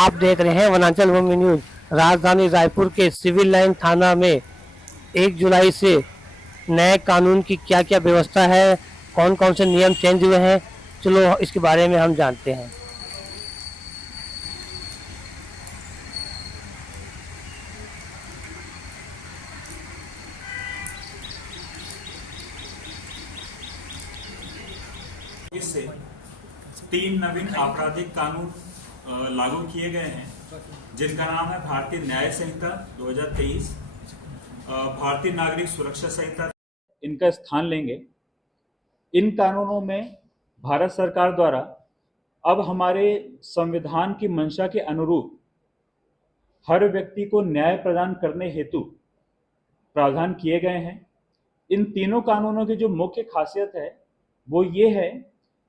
आप देख रहे हैं वनांचल भूमि न्यूज। राजधानी रायपुर के सिविल लाइन थाना में 1 जुलाई से नए कानून की क्या क्या व्यवस्था है, कौन कौन से नियम चेंज हुए हैं, चलो इसके बारे में हम जानते हैं। इससे 3 नवीन आपराधिक कानून लागू किए गए हैं, जिनका नाम है भारतीय न्याय संहिता 2023, भारतीय नागरिक सुरक्षा संहिता इनका स्थान लेंगे। इन कानूनों में भारत सरकार द्वारा अब हमारे संविधान की मंशा के अनुरूप हर व्यक्ति को न्याय प्रदान करने हेतु प्रावधान किए गए हैं। इन तीनों कानूनों की जो मुख्य खासियत है वो ये है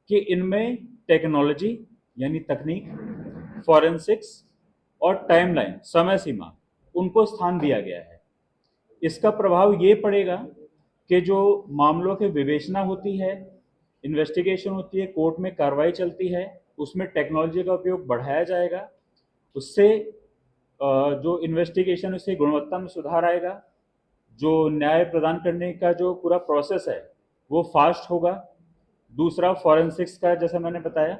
कि इनमें टेक्नोलॉजी यानी तकनीक, फॉरेंसिक्स और टाइमलाइन समय सीमा उनको स्थान दिया गया है। इसका प्रभाव ये पड़ेगा कि जो मामलों की विवेचना होती है, इन्वेस्टिगेशन होती है, कोर्ट में कार्रवाई चलती है, उसमें टेक्नोलॉजी का उपयोग बढ़ाया जाएगा। उससे जो इन्वेस्टिगेशन उससे गुणवत्ता में सुधार आएगा। जो न्याय प्रदान करने का जो पूरा प्रोसेस है वो फास्ट होगा। दूसरा फॉरेंसिक्स का, जैसा मैंने बताया,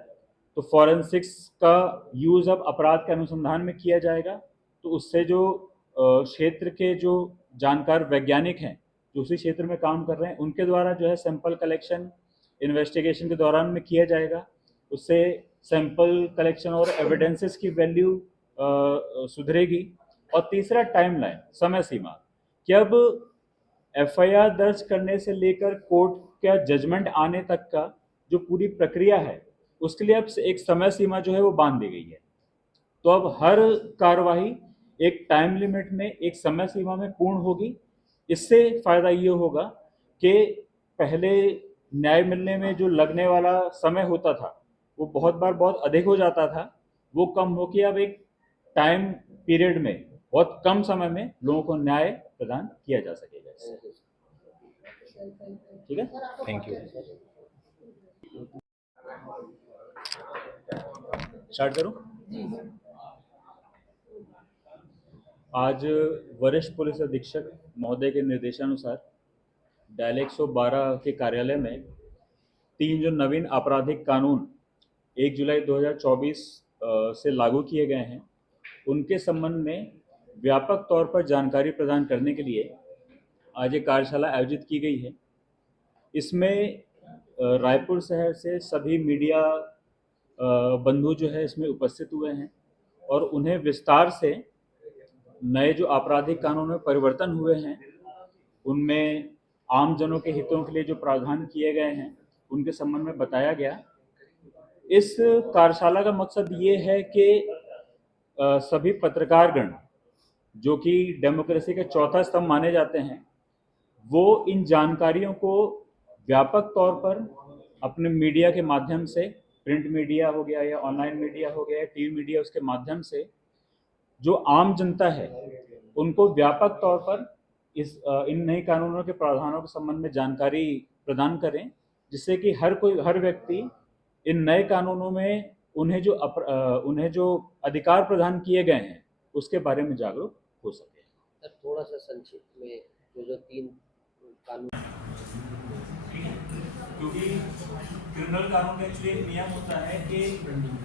तो फॉरेंसिक्स का यूज़ अब अपराध के अनुसंधान में किया जाएगा। तो उससे जो क्षेत्र के जो जानकार वैज्ञानिक हैं जो उसी क्षेत्र में काम कर रहे हैं उनके द्वारा जो है सैंपल कलेक्शन इन्वेस्टिगेशन के दौरान में किया जाएगा। उससे सैंपल कलेक्शन और एविडेंसेस की वैल्यू सुधरेगी। और तीसरा टाइमलाइन समय सीमा, कि अब एफआईआर दर्ज करने से लेकर कोर्ट का जजमेंट आने तक का जो पूरी प्रक्रिया है उसके लिए अब एक समय सीमा जो है वो बांध दी गई है। तो अब हर कार्रवाई एक टाइम लिमिट में, एक समय सीमा में पूर्ण होगी। इससे फायदा ये होगा कि पहले न्याय मिलने में जो लगने वाला समय होता था वो बहुत बार बहुत अधिक हो जाता था, वो कम हो के अब एक टाइम पीरियड में बहुत कम समय में लोगों को न्याय प्रदान किया जा सकेगा। ठीक है, थैंक यू। स्टार्ट करूं? आज वरिष्ठ पुलिस अधीक्षक महोदय के निर्देशानुसार डायल 112 के कार्यालय में 3 जो नवीन आपराधिक कानून 1 जुलाई 2024 से लागू किए गए हैं उनके संबंध में व्यापक तौर पर जानकारी प्रदान करने के लिए आज एक कार्यशाला आयोजित की गई है। इसमें रायपुर शहर से सभी मीडिया बंधु जो है इसमें उपस्थित हुए हैं और उन्हें विस्तार से नए जो आपराधिक कानून में परिवर्तन हुए हैं उनमें आम जनों के हितों के लिए जो प्रावधान किए गए हैं उनके संबंध में बताया गया। इस कार्यशाला का मकसद ये है कि सभी पत्रकारगण जो कि डेमोक्रेसी के चौथा स्तंभ माने जाते हैं वो इन जानकारियों को व्यापक तौर पर अपने मीडिया के माध्यम से, प्रिंट मीडिया हो गया या ऑनलाइन मीडिया हो गया या टीवी मीडिया, उसके माध्यम से जो आम जनता है उनको व्यापक तौर पर इन नए कानूनों के प्रावधानों के संबंध में जानकारी प्रदान करें, जिससे कि हर व्यक्ति इन नए कानूनों में उन्हें जो अधिकार प्रदान किए गए हैं उसके बारे में जागरूक हो सके। सर थोड़ा सा संक्षिप्त में जो 3 कानून, क्योंकि क्रिमिनल कानून का एक्चुअली एक नियम होता है कि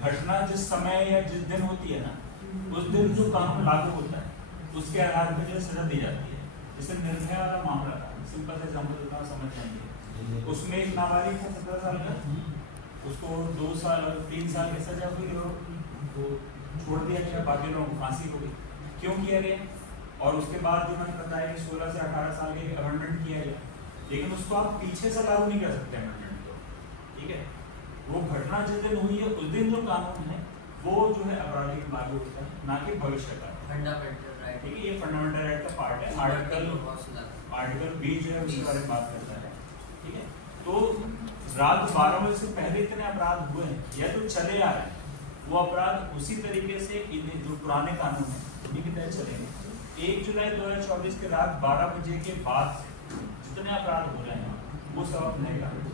घटना जिस समय या जिस दिन होती है ना उस दिन जो कानून लागू होता है उसके आधार पर जो सजा दी जाती है। जैसे निर्भया वाला मामला था, सिंपल से एग्जाम्पल देता हूं, समझ जाएंगे। उसमें एक नाबालिग था 17 साल का, उसको 2 साल और 3 साल की सजा हुई और वो छोड़ दिया गया, बाकी लोगों को फांसी हो गई। क्यों किया गया? और उसके बाद जो मैंने बताया कि 16 से 18 साल के अमेंडमेंट किया गया, लेकिन उसको आप पीछे से लागू नहीं कर सकते अमेंडमेंट को। ठीक है, वो घटना जिस दिन हुई है उस दिन जो कानून है वो जो है आपराधिक लागू होता है, ना कि भविष्य का। फंडामेंटल राइट, ठीक है, ये फंडामेंटल राइट का पार्ट है। आर्टिकल 20 जो है उसके बारे में बात करता है। ठीक है, तो रात 12 बजे से पहले इतने अपराध हुए हैं या जो चले आ रहे हैं वो अपराध उसी तरीके से इन्हें जो पुराने कानून है उन्हीं की तरह चलेंगे। 1 जुलाई 2024 के रात 12 बजे के बाद से जितने अपराध हो रहे हैं वो सब अब नए कानून।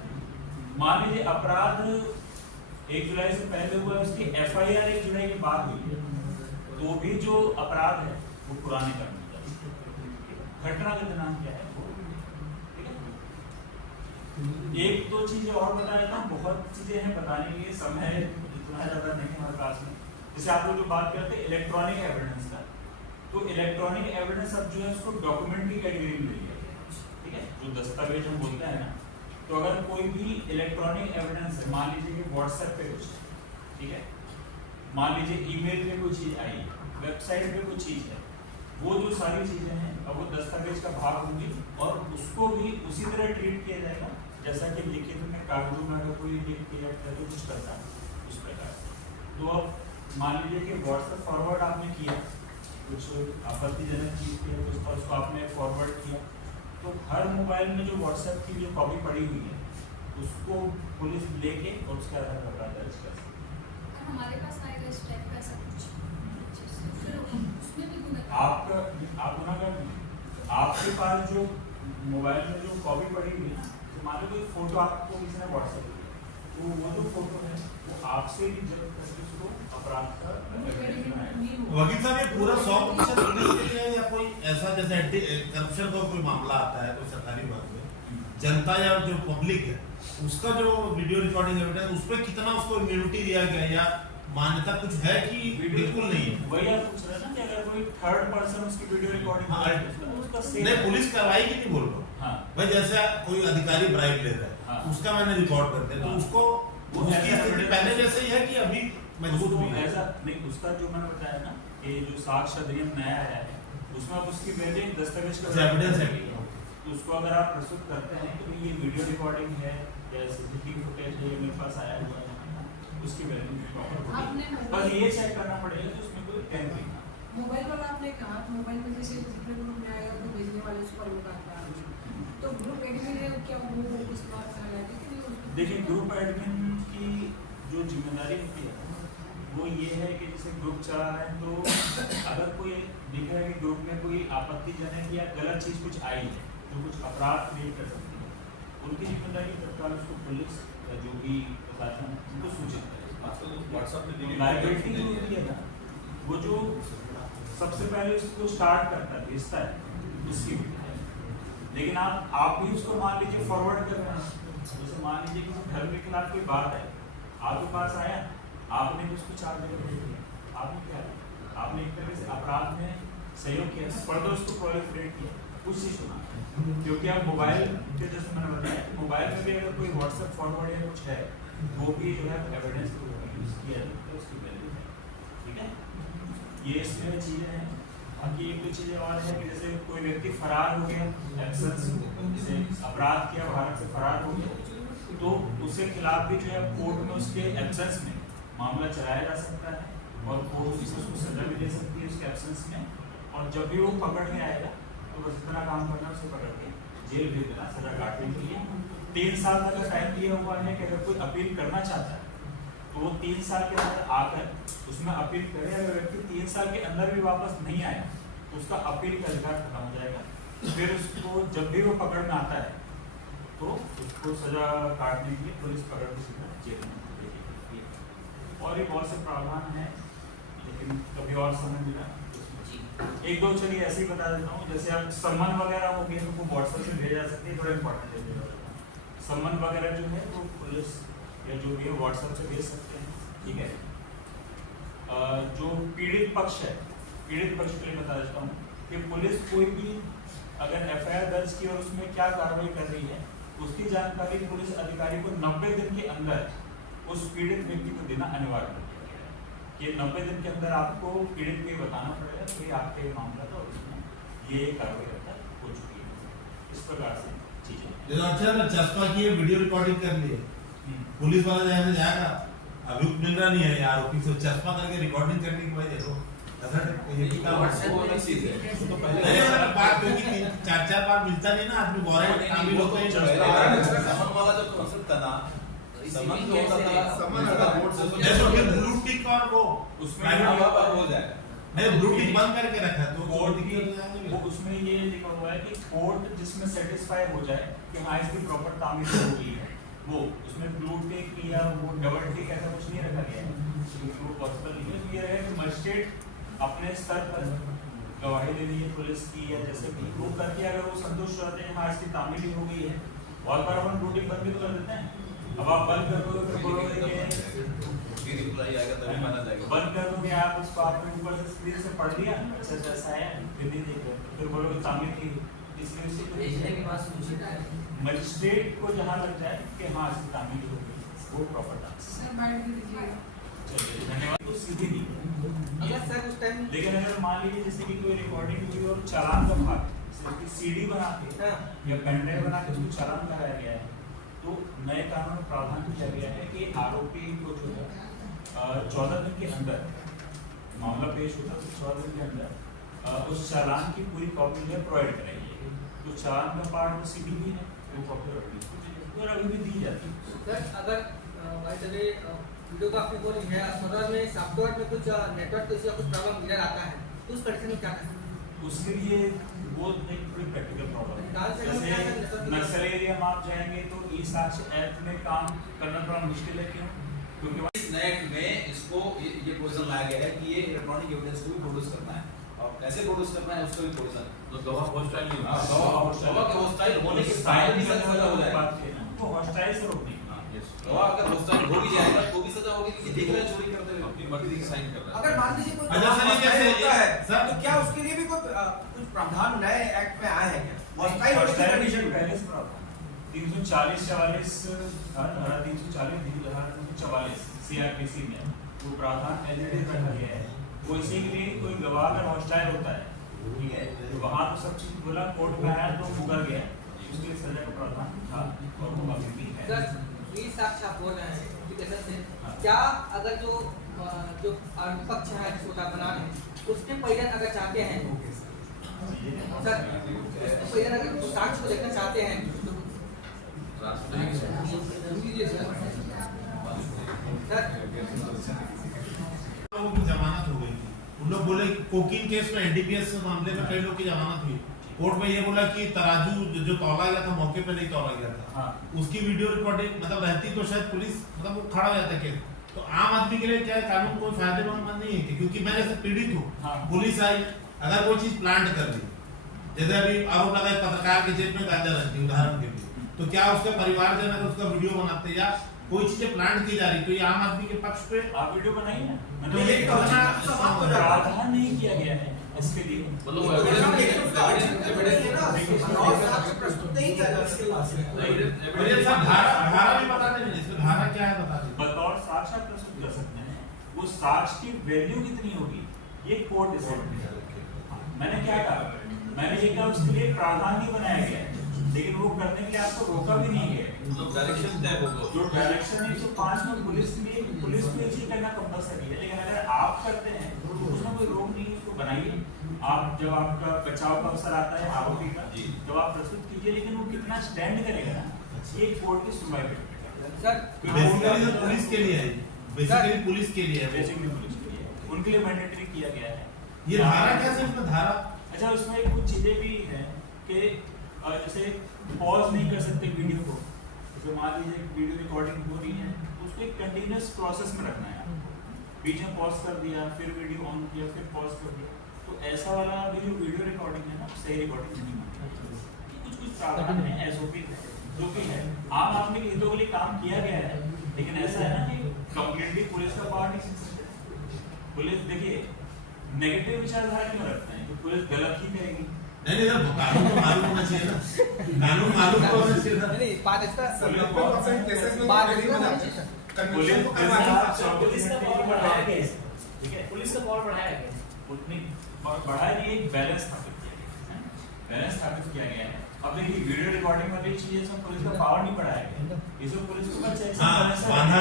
मान लीजिए अपराध 1 जुलाई से पहले हुआ है, उसकी एफआईआर 1 जुलाई के बाद हुई है तो भी जो अपराध है वो पुराने कानून का घटना का दिनांक क्या है वो, ठीक है। एक दो चीजें और बता देता हूँ, बहुत चीजें हैं बताने के लिए, समय इतना ज्यादा नहीं है हमारे पास में। जैसे आप लोग जो बात करते हैं इलेक्ट्रॉनिक एविडेंस का, तो इलेक्ट्रॉनिक एविडेंस अब जो है उसको डॉक्यूमेंट की कैटेगरी में ले लिया गया है, ठीक है। जो दस्तावेज हम बोलते हैं ना, तो अगर कोई भी इलेक्ट्रॉनिक एविडेंस है, मान लीजिए कि व्हाट्सएप पे कुछ है, ठीक है, मान लीजिए ईमेल पे कोई चीज आई, वेबसाइट पे कोई चीज है, वो जो सारी चीजें हैं अब वो दस्तावेज का भाग होंगी और उसको भी उसी तरह ट्रीट किया जाएगा जैसा कि लिखित में कागजों में अगर कोई लिख किया तो कुछ करता है उस प्रकार। तो अब मान लीजिए कि व्हाट्सएप फॉरवर्ड आपने किया, कुछ आपत्तिजनक चीज किया तो उसको आपने फॉरवर्ड किया, तो हर मोबाइल में जो व्हाट्सएप की जो कॉपी पड़ी हुई है उसको पुलिस लेके और उसके आधार पर अपराध दर्ज कर सकती है। हमारे पास आएगा इस टाइप का सब कुछ, फिर उसमें भी गुनाह आपका आप गुनाहगार नहीं, आपके पास जो मोबाइल में जो कॉपी पड़ी हुई है ना, तो मान लो कोई फोटो आपको किसी ने व्हाट्सएप किया, तो वो जो फोटो है वो आपसे भी जब उसको अपराध का वकील साहब ये पूरा 100% पुलिस के लिए है या कोई ऐसा जैसे करप्शन का कोई मामला आता है कोई सरकारी बात में, जनता या जो पब्लिक है उसका जो वीडियो रिकॉर्डिंग एविडेंस उस पर कितना उसको इम्यूनिटी दिया गया या मान्यता कुछ है कि बिल्कुल नहीं है? वही आप पूछ रहे हैं ना कि अगर कोई थर्ड पर्सन उसकी वीडियो रिकॉर्डिंग उसका नहीं पुलिस कार्रवाई की नहीं बोल रहा हूँ, हाँ भाई जैसे कोई अधिकारी ब्राइब ले रहा है हाँ। उसका मैंने रिकॉर्ड कर दिया तो हाँ। उसको वो उसकी ऐसा स्थिति evidence- पहले जैसे ही है कि अभी मजबूत हुई है? ऐसा नहीं, उसका जो मैंने बताया ना कि जो साक्ष्य अधिनियम नया आया है उसमें आप उसकी वैल्यू दस्तावेज का एविडेंस है तो उसको अगर आप प्रस्तुत करते हैं कि ये वीडियो रिकॉर्डिंग है या सीसीटीवी फुटेज है ये मेरे पास आया हुआ है, उसकी वैल्यू आपने बस ये चेक करना पड़ेगा कि उसमें कोई टेम्परिंग ना हो। मोबाइल वाला आपने कहा मोबाइल में जैसे जितने ग्रुप में आएगा तो भेजने वाले उसका लोग आता है, तो ग्रुप एडमिन है क्या वो उस बात का है कि नहीं उसको देखिए ग्रुप एडमिन की जो जिम्मेदारी होती है वो ये है कि जैसे ग्रुप चला है तो अगर कोई दिख रहा है कि ग्रुप में कोई आपत्तिजनक या गलत चीज कुछ आई है जो कुछ अपराध क्रिएट कर सकती है, उनकी जिम्मेदारी तत्काल उसको पुलिस या जो भी प्रशासन है उनको सूचित करे। लाइबिलिटी जो होती है ना वो जो सबसे पहले उसको स्टार्ट करता है भेजता है उसकी होती है, लेकिन आप भी उसको मान लीजिए फॉरवर्ड कर रहे हैं, जैसे मान लीजिए कि धर्म के खिलाफ कोई बात है आपके पास आया, आपने भी उसको 4 जगह भेज दिया, आपने क्या आपने एक तरह से अपराध में सहयोग किया, फर्दर उसको प्रोलिफरेट किया, कुछ चीज सुना, क्योंकि आप मोबाइल के जैसे मैंने बताया मोबाइल में भी अगर कोई व्हाट्सएप फॉरवर्ड या कुछ है वो भी जो है एविडेंस यूज किया है तो उसकी वैल्यू है, ठीक है। ये इसमें चीजें हैं। बाकी एक दो चीजें और है कि जैसे कोई व्यक्ति फरार हो गया, एब्सेंस जैसे अपराध किया भारत से फरार हो गया, तो उसके खिलाफ भी जो है कोर्ट में उसके एब्सेंस में मामला चलाया जा सकता है और कोर्ट उसको सजा भी दे सकती है उसके एब्सेंस में, और जब भी वो पकड़ में आएगा तो बस इतना काम करना उसे पकड़ के जेल भेज देना सजा काटने के लिए। 3 साल तक का टाइम दिया हुआ है कि अगर कोई अपील करना चाहता है तो वो 3 साल के अंदर आकर उसमें अपील करे, अगर व्यक्ति 3 साल के अंदर भी वापस नहीं आया तो उसका अपील का अधिकार खत्म हो जाएगा, फिर उसको जब भी वो पकड़ में आता है तो उसको सजा काटने के लिए पुलिस पकड़ के सीधा जेल में भेजेगी। और भी बहुत से प्रावधान हैं लेकिन कभी और समय मिला एक दो चलिए ऐसे ही बता देता हूँ। जैसे आप सम्मन वगैरह हो गए तो वो व्हाट्सएप से भेजा जा सकती है, थोड़ा इंपॉर्टेंट है सम्मन वगैरह जो है वो पुलिस या जो भी है व्हाट्सएप से भेज सकते हैं, ठीक है। जो पीड़ित पक्ष है, पीड़ित पक्ष के लिए बता देता हूँ कि पुलिस कोई भी अगर FIR दर्ज की और उसमें क्या कार्रवाई कर रही है उसकी जानकारी पुलिस अधिकारी को 90 दिन के अंदर उस पीड़ित व्यक्ति को देना अनिवार्य है कि 90 दिन के अंदर आपको पीड़ित को बताना पड़ेगा कि आपके मामला था और उसमें ये कार्रवाई हो चुकी है। इस प्रकार से चीजें। अच्छा ना चस्पा की वीडियो रिकॉर्डिंग कर ली है, पुलिस वाला जहाँ जाएगा अभियुक्त मिल रहा नहीं है यार आरोपी से चस्पा करके रिकॉर्डिंग करने की वजह देखो बात क्योंकि 4 बार मिलता नहीं ना आदमी वारंट शामिल होते हैं जैसे ब्लू टिक और वो उसमें हो जाए नहीं ब्लू टिक बंद करके रखा है तो कोर्ट की वो उसमें ये लिखा हुआ है कि कोर्ट जिसमें सेटिस्फाई हो जाए कि हाँ इसकी प्रॉपर तामील हो गई है वो उसमें ब्लू टिक या वो डबल टिक ऐसा कुछ नहीं रखा गया है, वो पॉसिबल नहीं है। ये रहेगा कि मजिस्ट्रेट अपने स्तर पर गवाही देनी है पुलिस की, या जैसे भी प्रूव करके अगर वो संतुष्ट रहते हैं हाँ इसकी तामील हो गई है, और बार अपन रूटीन बंद भी तो कर देते हैं। अब आप बंद कर दोगे फिर बोलोगे कि रिप्लाई आएगा तभी माना जाएगा। बंद कर दोगे आप उसको, आपने ऊपर से स्क्रीन से पढ़ लिया अच्छा ऐसा है फिर नहीं देख रहे, फिर बोलोगे तामील की, इसलिए उसी भेजने के बाद सूचना मजिस्ट्रेट को जहाँ लग जाए कि हाँ इसकी तामील हो गई वो प्रॉपर डांस। सर बैठ के दीजिएगा। चलिए धन्यवाद। तो सीधी नहीं अगर सर उस टाइम लेकिन अगर मान लीजिए जैसे कि कोई रिकॉर्डिंग हुई और चालान का भाग सीडी बना के या पेन ड्राइव बना के उसको चालान कराया गया है, तो नए कानून में प्रावधान किया गया है कि आरोपी को जो है 14 दिन के अंदर मामला पेश होता है, 14 दिन के अंदर उस चालान की पूरी कॉपी जो है प्रोवाइड कराइए। तो चालान का पार्ट सीडी भी है वो कॉपी और अभी भी दी जाती है। सर अगर बाय द वे वीडियोग्राफी हो रही है, सदर में सॉफ्टवेयर में कुछ नेटवर्क इश्यू या कुछ प्रॉब्लम मिलर आता है, तो उस कंडीशन में क्या कर सकते हैं? उसके लिए वो एक बड़ी प्रैक्टिकल प्रॉब्लम डांस है। जैसे नक्सल एरिया में आप जाएंगे तो ई साक्ष्य एक्ट में काम करना थोड़ा मुश्किल है। क्यों? क्योंकि इस नए एक्ट में इसको ये प्रोविजन लाया गया है कि ये इलेक्ट्रॉनिक एविडेंस को भी प्रोड्यूस करना है, और कैसे प्रोड्यूस करना है उसका भी प्रोविजन। तो गवाह हॉस्टाइल नहीं होगा, गवाह के हॉस्टाइल होने के साथ भी सजा हो जाएगा। बात है ना, वो हॉस्टाइल से रोकने गवाह अगर हॉस्टाइल हो भी जाएगा तो भी सजा होगी कि देख रहे चोरी करते हुए अपनी मर्जी से साइन कर रहा है। अगर मान लीजिए कोई अच्छा सर, ये कैसे होता है सर? तो क्या उसके लिए भी कोई कुछ प्रावधान नए एक्ट में आए हैं क्या? हॉस्टाइल होने की कंडीशन पहले से प्रावधान 340 44 धारा 340 344 सीआरपीसी में वो प्रावधान एलरेडी रखा गया है। वो इसी के लिए कोई गवाह अगर हॉस्टाइल होता है, ठीक है, तो वहाँ तो सब चीज बोला कोर्ट में आया तो मुकर गया, उसके लिए सजा का प्रावधान था और वो अभी भी है। सर ये साक्ष्य आप बोल रहे हैं एप्लीकेशन से, क्या अगर जो पक्ष है जिसको आप बना रहे हैं उसके पहियन अगर चाहते हैं सर, उसके पहियन अगर साक्ष्य को देखना चाहते हैं लोगों की जमानत हो गई थी। उन लोग बोले कोकीन केस में एनडीपीएस मामले में कई लोग की जमानत हुई, कोर्ट में ये बोला कि तराजू जो तौला गया था मौके पे नहीं तौला गया था। हाँ। उसकी वीडियो रिकॉर्डिंग मतलब रहती तो शायद पुलिस मतलब वो खड़ा हो जाता केस। तो आम आदमी के लिए क्या कानून कोई फायदेमंद नहीं है, क्योंकि मैं जैसे पीड़ित हूँ, हाँ। पुलिस आई अगर कोई चीज प्लांट कर दी, जैसे अभी आरोप लगा पत्रकार के जेब में गांजा रखती उदाहरण के लिए, तो क्या उसके परिवारजन अगर उसका वीडियो बनाते या कोई चीजें प्लांट की जा रही तो ये आम आदमी के पक्ष पे आप वीडियो बनाइए ना, तो ये प्रावधान नहीं किया गया है इसके लिए। धारा भी बता दें, इसमें धारा क्या है बता दें। बतौर साक्ष्य आप प्रस्तुत कर सकते हैं, वो साक्ष्य की वैल्यू कितनी होगी ये कोर्ट डिसाइड करेगा। मैंने क्या कहा, मैंने ये कहा उसके लिए प्रावधान नहीं बनाया गया है, लेकिन वो करने के लिए आपको रोका भी नहीं है। जो डायरेक्शन तय होगा, जो डायरेक्शन 105 में पुलिस को ये करना कंपलसरी है, लेकिन अगर आप करते हैं तो उसमें कोई रोक नहीं है, उसको बनाइए। आप जब आपका बचाव का अवसर आता है आरोपी का, जब आप प्रस्तुत कीजिए, लेकिन वो कितना स्टैंड करेगा ना, ये कोर्ट की सुनवाई पे सर बेसिकली पुलिस के लिए है, बेसिकली पुलिस के लिए है, बेसिकली पुलिस के लिए उनके लिए मैंडेटरी किया गया है। ये धारा क्या है इसमें धारा? अच्छा उसमें कुछ चीजें भी हैं कि जैसे पॉज नहीं कर सकते वीडियो को, जैसे मान लीजिए वीडियो रिकॉर्डिंग हो रही है तो उसको एक कंटिन्यूअस प्रोसेस में रखना है, बीच में पॉज कर दिया फिर वीडियो ऑन किया फिर पॉज कर दिया, तो ऐसा वाला अभी जो वीडियो रिकॉर्डिंग है ना सही रिकॉर्डिंग नहीं होती। कुछ प्रावधान है एसओपी जो कि है आम आदमी के हितों के लिए काम किया गया है, लेकिन ऐसा है ना कि कंप्लीटली पुलिस का पार्ट नहीं सिंसिटिव है। पुलिस देखिए नेगेटिव विचारधारा क्यों रखते हैं कि पुलिस गलत ही करेगी। नहीं सर, कानून तो मालूम होना चाहिए ना, कानून मालूम होना चाहिए ना। नहीं बात इसका पुलिस का पावर बढ़ाया गया है, ठीक है, पुलिस का पावर बढ़ाया गया है, उतनी बढ़ाया नहीं, एक बैलेंस स्थापित किया गया है, बैलेंस स्थापित किया गया है। अब देखिए वीडियो रिकॉर्डिंग वाली चीजें सब पुलिस का पावर नहीं बढ़ाया गया, इसमें पुलिस को चेक बांधा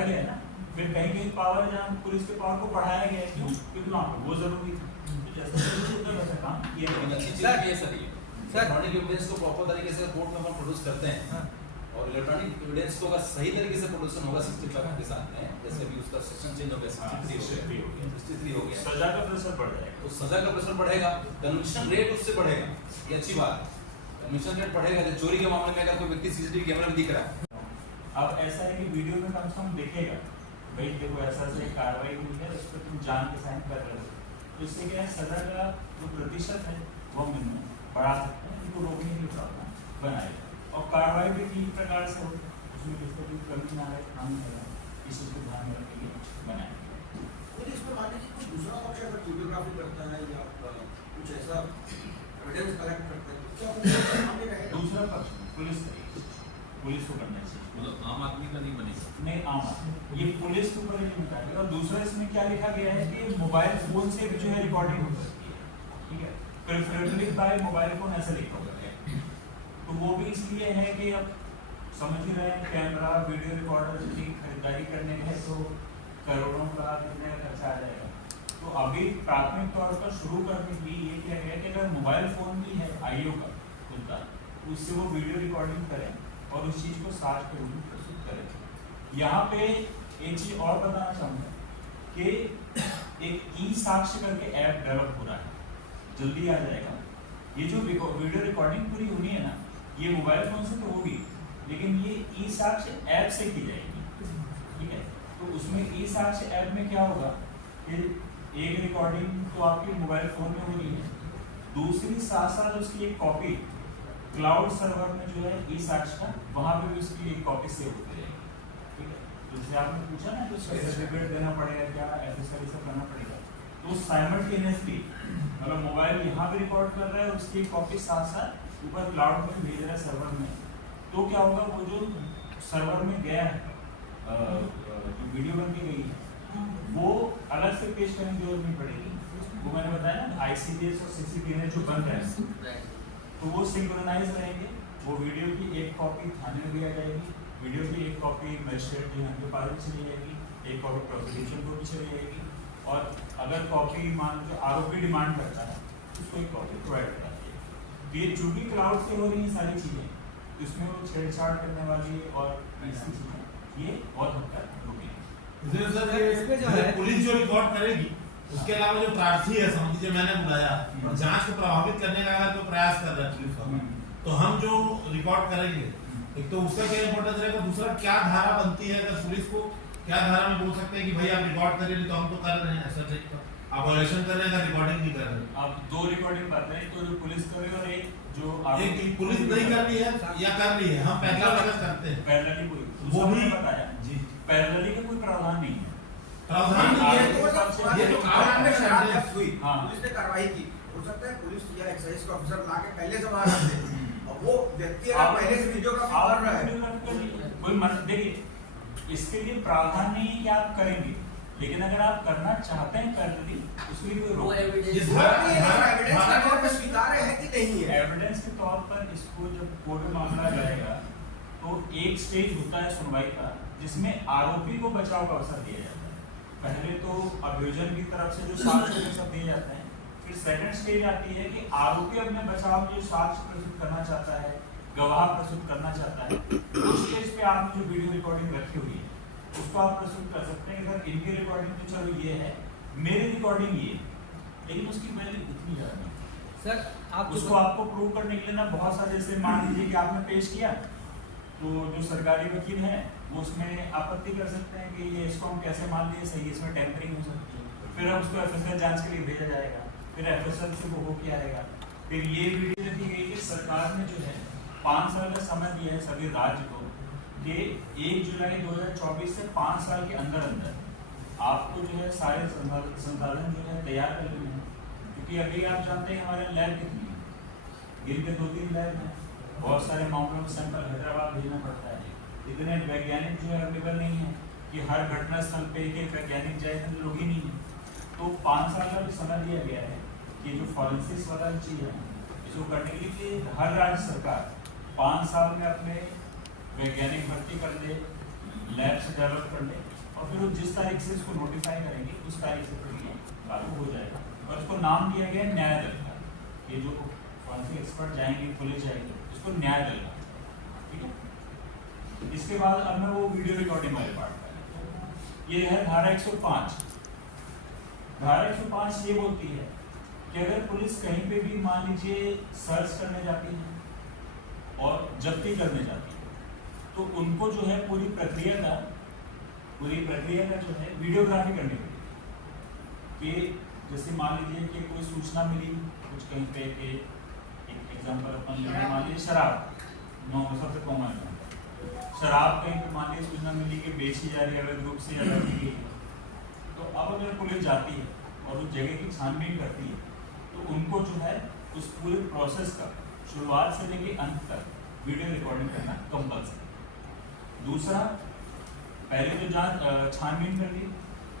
गया है ना, फिर कहीं कहीं पावर जहाँ पुलिस के पावर को बढ़ाया गया है, क्यों? क्योंकि वहाँ पर वो जरूरी था, तो जैसा वैसा काम किया लेकिन गया। अच्छी चीज ये सर ये इलेक्ट्रॉनिक एविडेंस को प्रॉपर तरीके से कोर्ट में हम प्रोड्यूस करते हैं, और इलेक्ट्रॉनिक एविडेंस को अगर सही तरीके से प्रोड्यूशन होगा 65 के साथ में, जैसे अभी उसका सेक्शन चेंज हो गया 63 हो गया, सजा का प्रेशर बढ़ जाएगा, तो सजा का प्रेशर बढ़ेगा, कन्विक्शन रेट उससे बढ़ेगा, ये अच्छी बात है। कन्विक्शन रेट बढ़ेगा, जैसे चोरी के मामले में अगर कोई व्यक्ति सीसीटीवी कैमरा में दिख रहा है, अब ऐसा है कि वीडियो में कम से कम दिखेगा भाई देखो ऐसा से कार्रवाई हुई है, उस पर तुम जान के साइन कर रहे हो, तो इससे क्या है सजा का जो प्रतिशत है वो हम इनमें बढ़ा सकते हैं, इनको रोकने की प्रावधान बनाएगा। और कार्रवाई भी ठीक प्रकार से हो, उसमें किसको भी कमी ना रहे, काम ना रहे, इस चीज़ को ध्यान में रखने के लिए बनाएंगे। मुझे इसमें मान लीजिए कोई दूसरा पक्ष अगर वीडियोग्राफी करता है या कुछ ऐसा एविडेंस कलेक्ट करता है, क्या वो सामने रहेगा? दूसरा पक्ष पुलिस करेगी, पुलिस को करना चाहिए, मतलब आम आदमी का नहीं बनेगा। नहीं आम आदमी, ये पुलिस के ऊपर ही निकाल। और दूसरा इसमें क्या लिखा गया है कि मोबाइल फोन से भी जो है रिकॉर्डिंग हो सकती है, ठीक है, प्रेफरेबली बाय मोबाइल फोन ऐसा लिखा हुआ है। तो वो भी इसलिए है कि अब समझ ही रहे हैं कैमरा वीडियो रिकॉर्डर की खरीदारी करने में तो करोड़ों का कितने का खर्चा आ जाएगा। तो अभी प्राथमिक तौर पर शुरू करने के लिए ये किया गया कि अगर मोबाइल फोन भी है आईओ का खुद का, उससे वो वीडियो रिकॉर्डिंग करें और उस चीज़ को साक्ष्य के रूप में प्रस्तुत करें। यहाँ पे एक चीज़ और बताना चाहूँगा कि एक ई साक्ष्य करके ऐप डेवलप हो रहा है, जल्दी आ जाएगा। ये जो वीडियो रिकॉर्डिंग पूरी होनी है ना, ये मोबाइल फोन से तो होगी, लेकिन ये ई साक्ष्य ऐप से की जाएगी, ठीक है। तो उसमें ई साक्ष्य ऐप में क्या होगा कि एक रिकॉर्डिंग तो आपके मोबाइल फोन में हो रही है, दूसरी साथ साथ उसकी एक कॉपी क्लाउड सर्वर में जो है ई साक्ष्य का, वहाँ पे भी उसकी एक कॉपी सेव होती रहेगी, ठीक है। तो जैसे आपने पूछा ना, तो सर्टिफिकेट देना पड़ेगा क्या, एफएसएल सब करना पड़ेगा, तो साइमल्टेनियसली मतलब मोबाइल यहाँ पे रिकॉर्ड कर रहा है, उसकी कॉपी साथ साथ ऊपर क्लाउड में भेज रहा है सर्वर में। तो क्या होगा, वो जो सर्वर में गया है जो वीडियो बन के गई है, वो अलग से पेश करने की जरूरत नहीं पड़ेगी। वो मैंने बताया ना ICPS और CCTV जो बन रहे हैं, तो वो सिंक्रोनाइज रहेंगे। वो वीडियो की एक कॉपी थाने में भी आ जाएगी, वीडियो की एक कॉपी मजिस्ट्रेट जो है उनके पास भी चली जाएगी, एक कॉपी प्रोसिक्यूशन को भी चली जाएगी, और अगर कॉपी मान लो आरोपी डिमांड करता है उसको एक कॉपी प्रोवाइड करा दिए। ये चूंकि क्लाउड से हो रही हैं सारी चीज़ें, इसमें वो छेड़छाड़ करने वाली और ऐसी चीज़ें ये बहुत हद तक रुकेंगी। सर ये पुलिस जो रिकॉर्ड करेगी, उसके अलावा जो प्रार्थी है, समझ लीजिए मैंने बुलाया और जांच को प्रभावित करने का अगर तो प्रयास कर रहा है पुलिस वाला, तो हम जो रिकॉर्ड करेंगे, एक तो उसका क्या इंपॉर्टेंस रहेगा, दूसरा क्या धारा बनती है, अगर पुलिस को क्या धारा में बोल सकते हैं कि भाई आप रिकॉर्ड करिए, तो हम तो कर रहे हैं ऐसा चेक कर, आप वायलेशन कर रहे हैं, रिकॉर्डिंग नहीं कर रहे हैं। आप दो रिकॉर्डिंग कर रहे हैं, तो जो पुलिस कर रही है और एक जो एक पुलिस नहीं कर रही है या कर रही है, हम पहला वाला करते हैं, पैरेलली कोई वो भी बताया जी, पैरेलली का कोई प्रावधान नहीं है। प्रावधान नहीं है, ये तो काम में शराब जब्त हुई, हाँ। पुलिस ने कार्रवाई की, हो सकता है पुलिस या एक्साइज का ऑफिसर ला के पहले से वहां रख दे, और वो व्यक्ति अगर पहले से वीडियोग्राफी कर रहा है, कोई मन देखिए, इसके लिए प्रावधान नहीं है कि आप करेंगे, लेकिन अगर आप करना चाहते हैं पैरेलली, उसके लिए कोई वो रोक नहीं। एविडेंस एविडेंस के तौर पर स्वीकार्य है कि नहीं है? एविडेंस के तौर पर इसको जब कोर्ट में मामला जाएगा, तो एक स्टेज होता है सुनवाई का, जिसमें आरोपी को बचाव का अवसर दिया जाता है। पहले तो अभियोजन की तरफ से जो साक्ष्य सब दिए जाते हैं, फिर सेकंड स्टेज आती है कि आरोपी अपने बचाव के जो साक्ष्य प्रस्तुत करना चाहता है, गवाह प्रस्तुत करना चाहता है, उस स्टेज पे आपने जो वीडियो रिकॉर्डिंग रखी हुई है उसको आप प्रस्तुत कर सकते हैं। अगर इनकी रिकॉर्डिंग तो चलो ये है, मेरी रिकॉर्डिंग ये, लेकिन उसकी वैल्यू इतनी ज़्यादा नहीं सर आप उसको आपको प्रूव करने के लिए ना बहुत सारे, जैसे मान लीजिए कि आपने पेश किया, तो जो सरकारी वकील है वो उसमें आपत्ति कर सकते हैं कि ये इसको हम कैसे मान लिए सही, इसमें टेम्परिंग हो सकती है, फिर अब उसको एफएसएल जांच के लिए भेजा जाएगा, फिर एफएसएल से वो होके आएगा। फिर ये वीडियो रखी गई कि सरकार ने जो है 5 साल का समय दिया है सभी राज्य को कि 1 जुलाई 2024 से 5 साल के अंदर अंदर आपको जो है सारे संसाधन जो है तैयार कर लेने हैं। क्योंकि अभी आप जानते हैं हमारे लैब कितनी है, गिर के 2-3 लैब हैं, बहुत सारे मामलों में सैंपल हैदराबाद भेजना पड़ता है, इतने वैज्ञानिक जो है अवेलेबल नहीं है कि हर घटना स्थल पे एक वैज्ञानिक जाए, इतने लोग ही नहीं है। तो 5 साल का भी समय दिया गया है कि जो फॉरेंसिक्स वाला चीज़ है इसको करने के लिए हर राज्य सरकार 5 साल में अपने वैज्ञानिक भर्ती कर ले, लैब से डेवलप कर ले, और फिर वो जिस तारीख से इसको नोटिफाई करेंगे उस तारीख से फिर ये लागू हो जाएगा। और इसको नाम दिया गया न्याय दल का, ये जो फॉरेंसिक एक्सपर्ट जाएंगे, पुलिस जाएंगे, इसको न्याय दल का, ठीक है। इसके बाद अब मैं वो वीडियो रिकॉर्डिंग वाले पार्ट पर, ये है धारा 105। धारा 105 ये बोलती है कि अगर पुलिस कहीं पे भी मान लीजिए सर्च करने जाती है और जब्ती करने जाती है, तो उनको जो है पूरी प्रक्रिया का पूरी प्रक्रिया का जो है वीडियोग्राफी करनी पड़ेगी। कि जैसे मान लीजिए कि कोई सूचना मिली कुछ कहीं पे कि एक एग्जांपल अपन लें, मान लीजिए शराब सबसे कॉमन है, शराब कहीं पे मान लीजिए सूचना मिली कि बेची जा रही है अवैध रूप से या रखी गई है, तो अब अगर पुलिस जाती है और उस जगह की छानबीन करती है तो उनको जो है उस पूरे प्रोसेस का शुरुआत से लेकर अंत तक वीडियो रिकॉर्डिंग करना कंपल्सरी। दूसरा, पहले जो जांच छानबीन कर ली,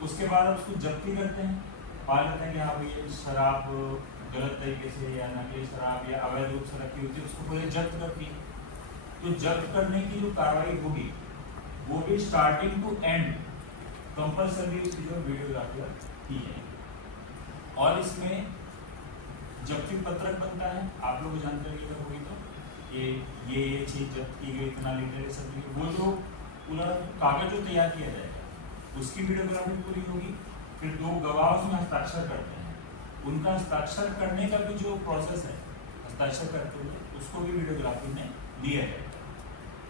उसके बाद उसको जब्ती करते हैं, पा लेते हैं कि हाँ भाई ये शराब गलत तरीके से या नकली शराब या अवैध रूप से रखी होती है, उसको पूरे जब्त करती है। तो जब्त करने की जो कार्रवाई होगी वो भी स्टार्टिंग टू एंड कंपल्सरी उसकी जो वीडियोग्राफी की जाएगी। और इसमें जब्ती पत्रक बनता है, आप लोग जानकारी अगर होगी तो ये चीज जब्त की गई, इतना लीटर सब, वो जो पूरा कागज जो तैयार किया जाएगा उसकी वीडियोग्राफी पूरी होगी। फिर 2 गवाह उसमें हस्ताक्षर करते हैं, उनका हस्ताक्षर करने का भी जो प्रोसेस है हस्ताक्षर करते हुए उसको भी वीडियोग्राफी में लिया जाएगा।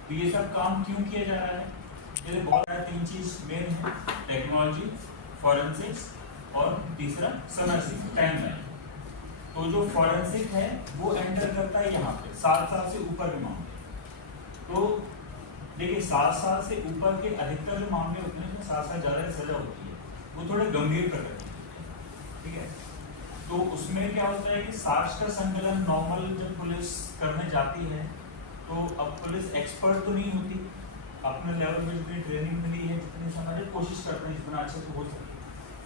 तो ये सब काम क्यों किया जा रहा है? ये बहुत सारे 3 चीज मेन है, टेक्नोलॉजी, फॉरेंसिक्स और तीसरा समय सीमा, टाइमलाइन। तो जो फॉरेंसिक है वो एंटर करता है यहाँ पे 7 साल से ऊपर के मामले। तो देखिए 7 साल से ऊपर के अधिकतर जो मामले होते हैं 7 साल ज़्यादा सजा होती है, वो थोड़े गंभीर प्रकृति के, ठीक है। तो उसमें क्या होता है कि साक्ष्य का संकलन नॉर्मल जब पुलिस करने जाती है तो अब पुलिस एक्सपर्ट तो नहीं होती, अपने लेवल में जितनी ट्रेनिंग मिली है जितनी समझ कोशिश करते हैं जितना अच्छे से हो सके,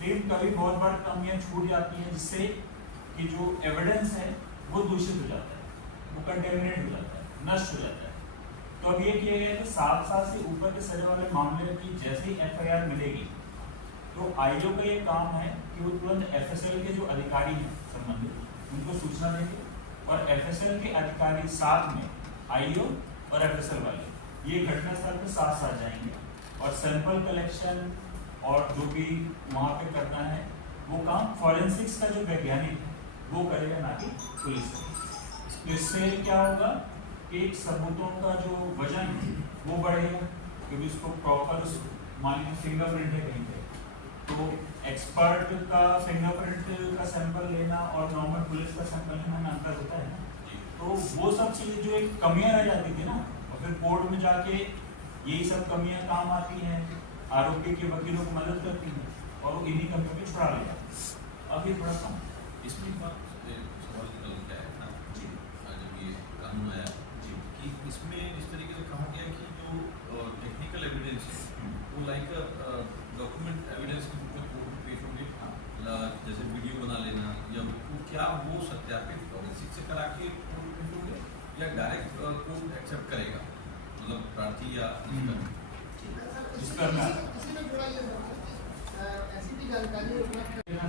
लेकिन कभी बहुत बार कमियां छूट जाती हैं जिससे कि जो एविडेंस है वो दूषित हो जाता है, वो कंटेमिनेट हो जाता है, नष्ट हो जाता है। तो अब ये किया गया कि 7 साल से ऊपर के सजा वाले मामले की जैसे ही FIR मिलेगी तो आईओ का ये काम है कि वो तुरंत FSL के जो अधिकारी हैं संबंधित उनको सूचना देंगे और FSL के अधिकारी साथ में आईओ और FSL वाले ये घटनास्थल पर साथ जाएंगे और सैंपल कलेक्शन और जो भी वहाँ पे करना है वो काम फॉरेंसिक्स का जो वैज्ञानिक है वो करेगा, ना कि पुलिस। इससे क्या होगा कि सबूतों का जो वजन है वो बढ़ेगा, क्योंकि उसको प्रॉपर मान लीजिए फिंगरप्रिंट है कहीं पे, तो एक्सपर्ट का फिंगरप्रिंट का सैंपल लेना और नॉर्मल पुलिस का सैंपल लेना में अंतर होता है ना। तो वो सब चीज़ें जो एक कमियां रह जाती थी ना, और फिर कोर्ट में जाके यही सब कमियां काम आती हैं, आरोपी के वकीलों को मदद करती हैं और वो इन्हीं कमियों को छुड़ा लिया। अब ये थोड़ा कम इसमें बात सवाल निकल के आया ना जी, जब ये कानून आया जी, कि इसमें इस तरीके से कहा गया कि जो टेक्निकल एविडेंस है वो लाइक डॉक्यूमेंट एविडेंस के रूप में कोर्ट में पेश होंगे, जैसे वीडियो बना लेना या क्या वो सत्यापित फॉरेंसिक से करा के कोर्ट में पेश होंगे या डायरेक्ट कोर्ट एक्सेप्ट करेगा, मतलब प्रार्थी या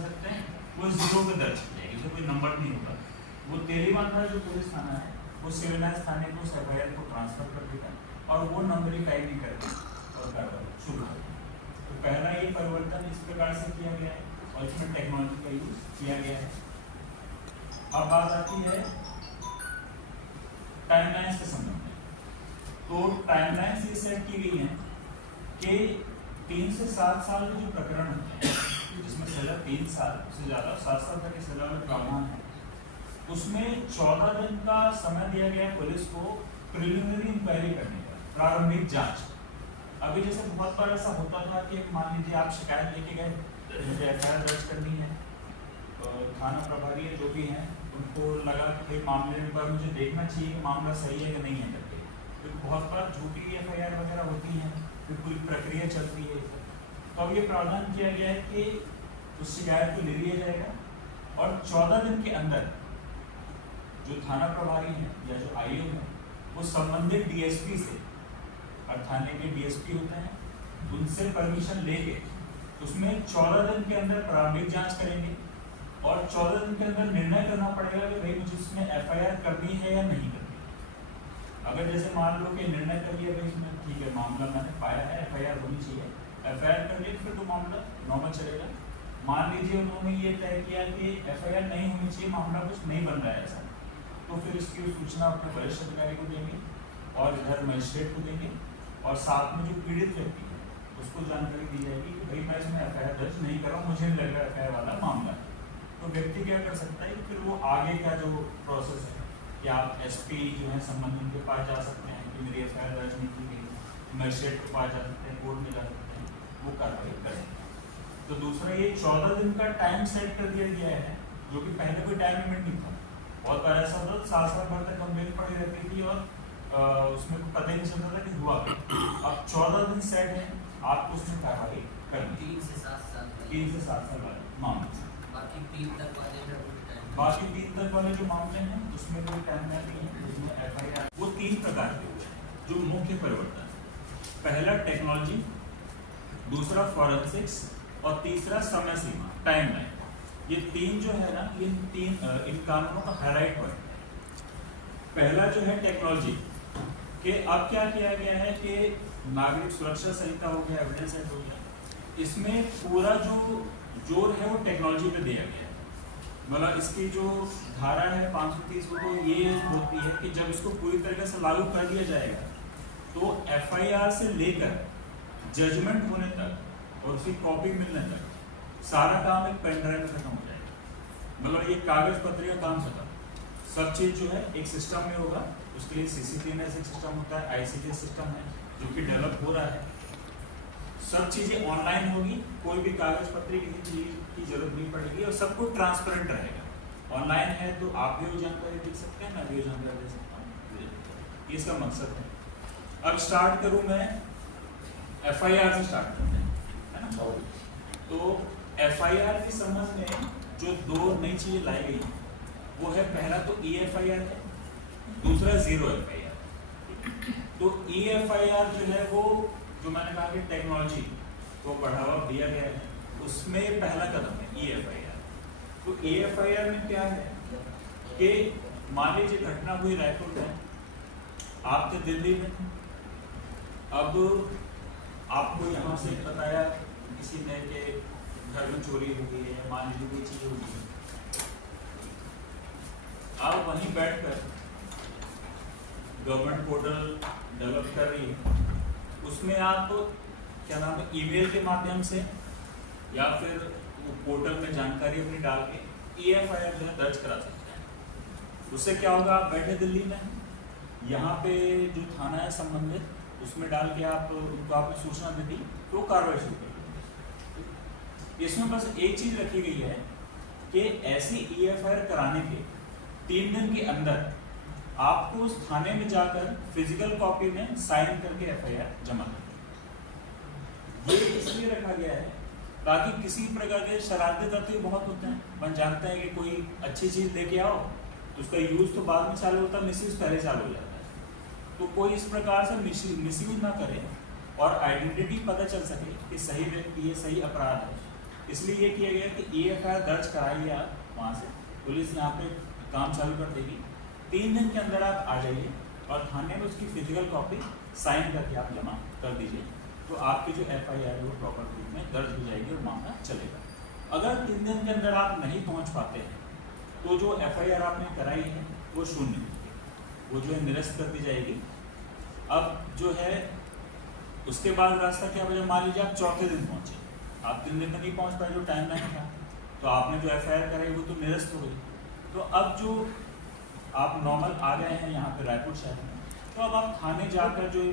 सकते हैं वो 0 पे दर्ज किया जाएगी, उसमें कोई नंबर नहीं होगा। वो तेलीबांधा जो पुलिस थाना है वो सिविल लाइंस थाने को FIR को ट्रांसफर कर देगा और वो नंबरिफाई नहीं करके और कार्रवाई शुरू कर देगा। तो पहला ये परिवर्तन इस प्रकार से किया गया है और इसमें टेक्नोलॉजी का यूज किया गया है। अब बात आती है टाइमलाइंस के संबंध में। तो टाइमलाइंस ये सेट की गई है कि 3 से 7 साल के जो प्रकरण होते हैं जिसमें सजा 3 साल से ज़्यादा 7 साल तक की सजा में प्रावधान है, उसमें 14 दिन का समय दिया गया पुलिस को प्रिलिमिनरी इंक्वायरी करने का, प्रारंभिक जांच। अभी जैसे बहुत बार ऐसा होता था कि मान लीजिए आप शिकायत लेके गए, मुझे FIR दर्ज करनी है, थाना प्रभारी जो भी हैं उनको लगा कि मामले पर मुझे देखना चाहिए कि मामला सही है कि नहीं है करके, क्योंकि बहुत बार झूठी FIR वगैरह होती हैं, फिर पूरी प्रक्रिया चलती है। तो अब ये प्रावधान किया गया है कि उस शिकायत को ले लिया जाएगा और 14 दिन के अंदर जो थाना प्रभारी हैं या जो आईओ हैं वो संबंधित DSP से, और थाने के DSP होते हैं, उनसे परमिशन लेके उसमें 14 दिन के अंदर प्रारंभिक जांच करेंगे और 14 दिन के अंदर निर्णय करना पड़ेगा कि भाई मुझे इसमें FIR करनी है या नहीं करनी। अगर जैसे मान लो कि निर्णय कर लिया भाई इसमें ठीक है मामला मैंने पाया है FIR होनी चाहिए, FIR कर ली फिर तो मामला नॉर्मल चलेगा। मान लीजिए उन्होंने ये तय किया कि FIR नहीं होनी चाहिए, मामला कुछ नहीं बन रहा है ऐसा, तो फिर इसकी सूचना अपने वरिष्ठ अधिकारी को देंगे और इधर मजिस्ट्रेट को देंगे और साथ में जो पीड़ित व्यक्ति है उसको जानकारी दी जाएगी कि भाई मैं इसमें एफआईआर दर्ज नहीं कर रहा हूँ, मुझे नहीं लग रहा एफआईआर वाला मामला है। तो व्यक्ति क्या कर सकता है कि फिर वो आगे का जो प्रोसेस है कि आप एसपी जो है संबंधित के पास जा सकते हैं कि मेरी एफआईआर दर्ज नहीं की गई, मजिस्ट्रेट के पास जा सकते हैं, कोर्ट में जा सकते हैं, वो कार्रवाई करें। तो दूसरा ये 14 दिन का टाइम सेट कर दिया गया है, जो कि पहले कोई टाइम लिमिट नहीं था। बहुत बार ऐसा होता था साल भर तक कंप्लेंट पड़ी रहती थी और उसमें पता ही नहीं चलता था कि हुआ। अब 14 दिन सेट है, आपको उसमें कार्रवाई करनी 3 से 7 साल 3 से 7 साल वाले मामले। बाकी 3 तक वाले में बाकी 3 तक वाले जो मामले हैं उसमें कोई टाइम नहीं है, उसमें एफआईआर। वो 3 प्रकार के हुए हैं जो मुख्य परिवर्तन है। पहला टेक्नोलॉजी, दूसरा फॉरेंसिक्स और तीसरा समय सीमा टाइम लाइन। ये 3 जो है ना, इन कानूनों का हाईलाइट पॉइंट है। पहला जो है टेक्नोलॉजी कि अब क्या किया गया है कि नागरिक सुरक्षा संहिता हो गया, एविडेंस एक्ट हो गया, इसमें पूरा जो जोर है वो टेक्नोलॉजी पे दिया गया है। मतलब इसकी जो धारा है 530 वो तो ये होती है कि जब इसको पूरी तरीके से लागू कर दिया जाएगा तो एफआईआर से लेकर जजमेंट होने तक और उसकी कॉपी मिलने तक सारा काम एक पेन ड्राइव में खत्म हो जाएगा। मतलब ये कागज पत्र का काम खत्म, सब चीज जो है एक सिस्टम में होगा। उसके लिए सीसीटीएनएस एक सिस्टम होता है, आईसीटी सिस्टम है जो कि डेवलप हो रहा है। सब चीजें ऑनलाइन होगी, कोई भी कागज पत्र किसी चीज की जरूरत नहीं पड़ेगी और सब कुछ ट्रांसपेरेंट रहेगा। ऑनलाइन है तो आप भी वो जानकारी देख सकते हैं, मैं भी वो जानकारी दे सकता हूँ। ये इसका मकसद है। अब स्टार्ट करूँ मैं एफआईआर से स्टार्ट करते हैं, है ना। तो एफआईआर के संबंध में जो 2 नई चीजें लाई गई हैं वो है, पहला तो EFIR है, दूसरा 0 FIR। तो EFIR जो है वो जो मैंने कहा कि टेक्नोलॉजी को बढ़ावा दिया गया है, उसमें पहला कदम है EFIR। तो EFIR में क्या है कि मान लीजिए घटना हुई रायपुर में, आप थे दिल्ली में, अब आपको यहाँ से बताया किसी ने कि घर में चोरी हो गई है, मान लीजिए कोई चीज हो गई है, आप वहीं बैठकर गवर्नमेंट पोर्टल डेवलप कर रही है, उसमें आप क्या नाम है ईमेल के माध्यम से या फिर पोर्टल में जानकारी अपनी डाल के EFIR जो है दर्ज करा सकते हैं। उससे क्या होगा, आप बैठे दिल्ली में, यहाँ पे जो थाना है संबंधित उसमें डाल के आप उनको आपने सूचना दे दी तो कार्रवाई शुरू कर दी। इसमें बस एक चीज रखी गई है कि ऐसी EFIR कराने के 3 दिन के अंदर आपको उस थाने में जाकर फिजिकल कॉपी में साइन करके FIR जमा करना। ये इसलिए रखा गया है ताकि किसी प्रकार के शरारती तत्व बहुत होते हैं, अपन जानते हैं कि कोई अच्छी चीज लेके आओ तो उसका यूज तो बाद में चालू होता है, मिसयूज पहले चालू हो जाता है। तो कोई इस प्रकार से मिसयूज ना करे और आइडेंटिटी पता चल सके कि सही व्यक्ति, ये सही अपराध है, इसलिए ये किया गया कि EFIR दर्ज कराइए आप वहाँ से, पुलिस यहाँ पे काम चालू कर देगी। 3 दिन के अंदर आप आ जाइए और थाने में उसकी फिजिकल कॉपी साइन करके आप जमा कर दीजिए, तो आपकी जो FIR है वो प्रॉपर रूप में दर्ज हो जाएगी और मामला चलेगा। अगर 3 दिन के अंदर आप नहीं पहुंच पाते हैं तो जो FIR आपने कराई है वो शून्य, वो जो है निरस्त कर दी जाएगी। अब जो है उसके बाद रास्ता क्या बचा, मान लीजिए आप 4थे दिन पहुंचे, आप 3 दिन में नहीं पहुंच पाए, जो टाइम लाइन था, तो आपने जो FIR कराई वो तो निरस्त हो गई। तो अब जो आप नॉर्मल आ गए हैं यहाँ पे रायपुर शहर में, तो अब आप थाने जाकर जो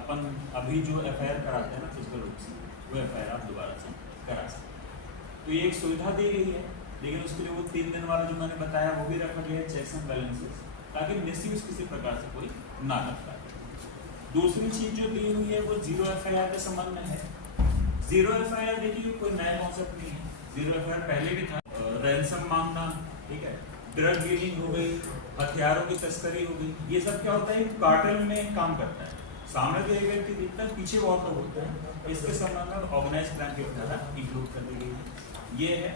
अपन अभी जो FIR कराते हैं ना फिजिकल रूप से, वो FIR आप दोबारा से करा सकते हैं। तो ये एक सुविधा दी गई है, लेकिन उसके लिए वो 3 दिन वाला जो मैंने बताया वो भी रखा गया है, चेक्स एंड बैलेंसेस, ताकि मिसयूज किसी प्रकार से कोई ना कर पाए। दूसरी चीज जो दी हुई है वो 0 FIR के संबंध में है। 0 FIR देखिए कोई नया कॉन्सेप्ट नहीं है, 0 FIR पहले भी था। रैंसम मांगना, ठीक है, ड्रग डीलिंग हो गई, हथियारों की तस्करी हो गई, ये सब क्या होता है कार्टेल में काम करता है। सामने तो एक व्यक्ति दिखता है, पीछे बहुत लोग होते हैं, इसके संबंध में ऑर्गेनाइज क्राइम की धारा इंक्लूड कर दी गई है। ये है,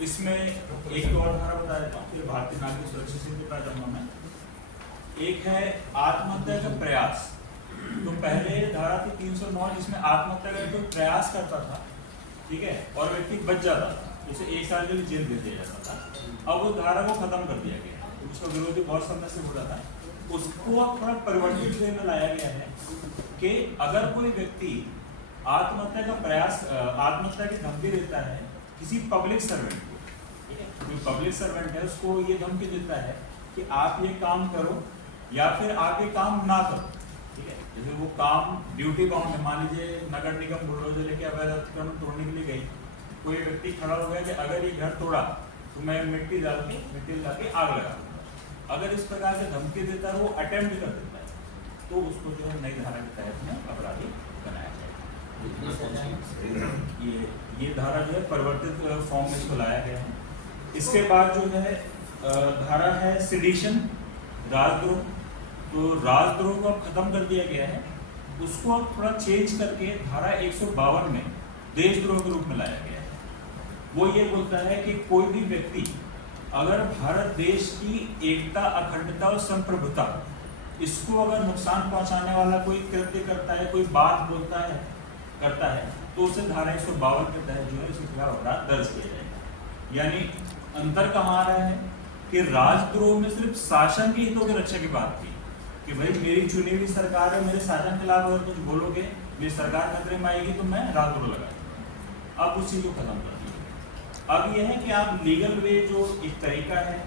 इसमें एक और धारा बता देता हूँ, फिर भारतीय नागरिक सुरक्षा संहिता जाऊंगा मैं। एक है आत्महत्या का प्रयास। तो पहले धारा थी 309 जिसमें आत्महत्या का जो प्रयास करता था, ठीक है, और व्यक्ति बच जाता था, उसे 1 साल के लिए जेल भेज दिया जाता था। अब उस धारा को खत्म कर दिया गया, उसका विरोधी बहुत समय से हो रहा था, उसको अब थोड़ा परिवर्तित वे में लाया गया है कि अगर कोई व्यक्ति आत्महत्या का प्रयास, आत्महत्या की धमकी देता है किसी पब्लिक सर्वेंट को, ठीक है, जो पब्लिक सर्वेंट है उसको ये धमकी देता है कि आप ये काम करो या फिर आप ये काम ना करो, ठीक है। जैसे वो काम ड्यूटी बाउंड है, मान लीजिए नगर निगम बुलडोजर लेके अवैध अतिक्रमण तोड़ने के लिए गई, कोई व्यक्ति खड़ा हो गया कि अगर ये घर तोड़ा तो मैं मिट्टी डाल के आग लगा दूंगा। अगर इस प्रकार से धमकी देता है, वो अटेम्प्ट कर देता है, तो उसको जो है नई धारा के तहत में अपराधी बनाया जाए। ये धारा जो है परिवर्तित फॉर्म में इसको लाया गया है। इसके बाद जो है धारा है सेडिशन, राजद्रोह। तो राजद्रोह को अब खत्म कर दिया गया है, उसको अब थोड़ा चेंज करके धारा 152 में देशद्रोह के रूप में लाया गया है। वो ये बोलता है कि कोई भी व्यक्ति अगर भारत देश की एकता, अखंडता और संप्रभुता, इसको अगर नुकसान पहुंचाने वाला कोई कृत्य करता है, कोई बात बोलता है, करता है, तो उसे धारा 152 के तहत जो है उसके खिलाफ अपराध दर्ज किया जाएगा। यानी अंतर कहाँ आ रहा है कि राजद्रोह में सिर्फ शासन के हितों की रक्षा की बात थी कि भाई मेरी चुनी हुई सरकार है, मेरे शासन के खिलाफ अगर कुछ बोलोगे, मेरी सरकार खतरे में आएगी तो मैं राजद्रोह लगाऊंगा। अब उस चीज को खत्म कर दिया। अब यह है कि आप लीगल वे जो एक तरीका है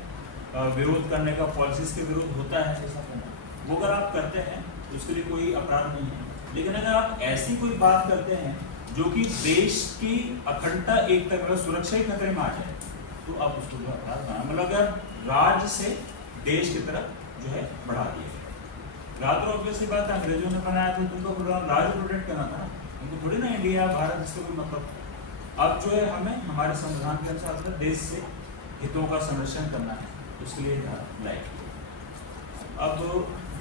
विरोध करने का, पॉलिसीज के विरोध होता है ऐसा करना, वो अगर आप करते हैं तो उसके लिए कोई अपराध नहीं है। लेकिन अगर आप ऐसी कोई बात करते हैं जो कि देश की अखंडता, एकता, मतलब सुरक्षा ही खतरे में आ जाए, तो आप उसको जो अपराध बना, मतलब अगर राज्य से देश की तरफ जो है बढ़ा दिया गया। राजद्रोह ऑब्वियसली बात है, अंग्रेजों ने बनाया था, तुमको प्रोग्राम राज्य प्रोटेक्ट करना था, उनको थोड़ी ना इंडिया भारत इससे कोई मतलब। अब जो है हमें हमारे संविधान के अनुसार देश से हितों का संरक्षण करना है, उसके लिए लाइक। अब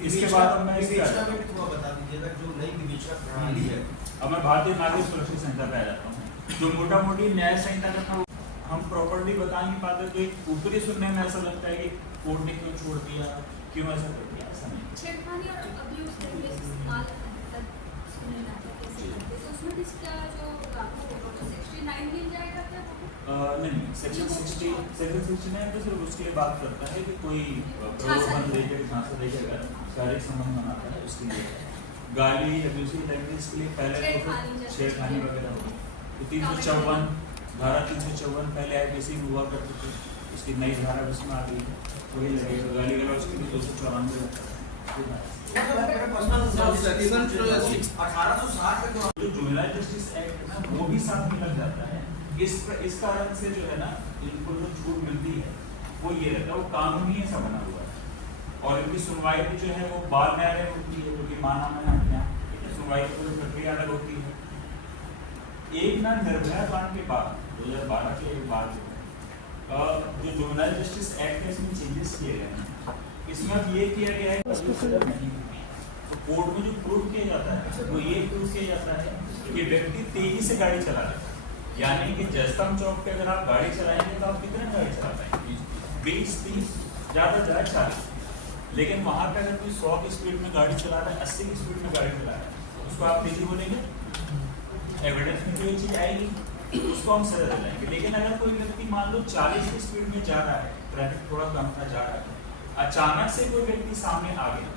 इसके बाद मैं बता दीजिएगा जो नई विवेचना प्रणाली है। अब मैं भारतीय नागरिक सुरक्षा संहिता पे आ जाता हूँ, जो मोटा मोटी न्याय संहिता का था हम प्रॉपर्ली बता नहीं पाते, तो एक ऊपरी सुनने में ऐसा लगता है कि कोर्ट ने क्यों छोड़ दिया, क्यों ऐसा कर दिया, ऐसा नहीं। छेड़खानी और अब्यूज लैंग्वेज इस्तेमाल सुनने में आता है कैसे करते हैं, तो उसमें इसका जो लागू होगा तो 69 मिल जाएगा क्या? नहीं, सेक्शन 69 तो सिर्फ उसके लिए बात करता है कि कोई प्रलोभन देकर, झांसा देकर अगर शारीरिक संबंध बनाता है उसके लिए। गाली, अब्यूसिव लैंग्वेज के लिए पहले तो छेड़खानी वगैरह होगी। तो 354 धारा 354 पहले आईपीसी में हुआ करती थी, उसकी नई धारा उसमें आ गई है, वही लगेगा। गाली गलौज के लिए 294 जो जुवेनाइल जस्टिस एक्ट है ना, वो भी साथ में लग जाता है। इस कारण से जो है ना, इनको जो छूट मिलती है वो ये रहता है, वो कानूनी ऐसा बना हुआ है। और इनकी सुनवाई भी जो है वो बाल न्यायालय होती है, जो कि माना है यहाँ सुनवाई की पूरी प्रक्रिया अलग होती है। एक ना निर्भया कांड के बाद 2012 के बाद जो जुवेनाइल जस्टिस एक्ट है इसमें चेंजेस किए गए हैं। इसमें अब ये किया गया है नहीं, तो कोर्ट में जो प्रूव किया जाता है वो ये प्रूव किया जाता है कि व्यक्ति तेजी से गाड़ी चला रहा है। यानी कि जयस्तंभ चौक पे अगर आप गाड़ी चलाएंगे तो आप कितने गाड़ी चला पाएंगे? 20, 30, ज़्यादा 40। लेकिन वहाँ पे अगर कोई 100 की स्पीड में गाड़ी चला रहा है, 80 की स्पीड में गाड़ी चला रहा है, उसको आप तेजी बोलेंगे? एविडेंस में जो चीज़ आएगी उसको हम सजा दिलाएंगे। लेकिन अगर कोई व्यक्ति मान लो 40 की स्पीड में जा रहा है, ट्रैफिक थोड़ा कम था, जा रहा है, अचानक से कोई व्यक्ति सामने आ गया,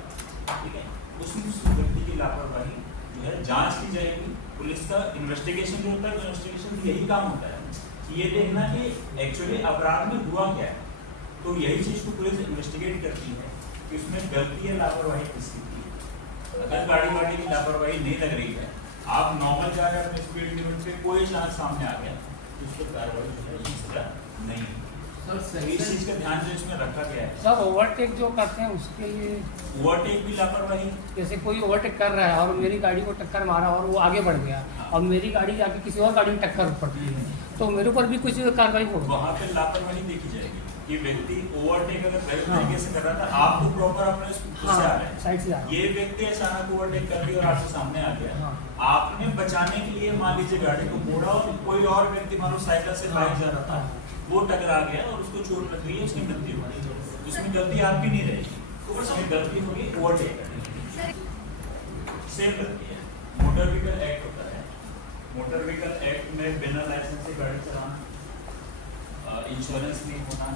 ठीक है, उसमें उस व्यक्ति की लापरवाही जो है जांच की जाएगी। पुलिस का इन्वेस्टिगेशन जो होता है, इन्वेस्टिगेशन यही काम होता है कि ये देखना कि एक्चुअली अपराध में हुआ क्या है। तो यही चीज़ को पुलिस इन्वेस्टिगेट करती है कि उसमें गलती या लापरवाही किसकी थी। अगर गाड़ी की लापरवाही नहीं लग रही है, आप नॉर्मल जा रहे हैं अपने स्पीड लिमिट से, कोई चांस सामने आ गया तो उस पर कार्रवाई जो है सजा नहीं है। इस चीज का ध्यान जो इसमें रखा गया है। सब ओवरटेक जो करते हैं उसके लिए, ओवरटेक भी लापरवाही। जैसे कोई ओवरटेक कर रहा है और मेरी गाड़ी को टक्कर मारा और वो आगे बढ़ गया और मेरी गाड़ी जाके किसी और गाड़ी में टक्कर पड़ती है, तो मेरे ऊपर भी कुछ कार्रवाई होगी। वहाँ पे लापरवाही देखी जाएगी कि व्यक्ति ओवरटेक अगर गलत तरीके से कर रहा था, आप तो प्रॉपर अपने से आ रहे हैं, साइड से आ रहे हैं, ये व्यक्ति अचानक ओवरटेक कर दिया और आपसे सामने आ गया, आपने बचाने के लिए मान लीजिए गाड़ी को मोड़ा और कोई और व्यक्ति मान लो साइकिल से बाइक जा रहा था, वो टकरा गया और उसको चोट लग गई है, उसकी मृत्यु हो गई, उसमें गलती आपकी नहीं रहेगी, उसमें गलती होगी ओवरटेक करने की। सेम गलती है। मोटर व्हीकल एक्ट होता है, मोटर व्हीकल एक्ट में बिना लाइसेंस से गाड़ी चलाना, इंश्योरेंस नहीं होना,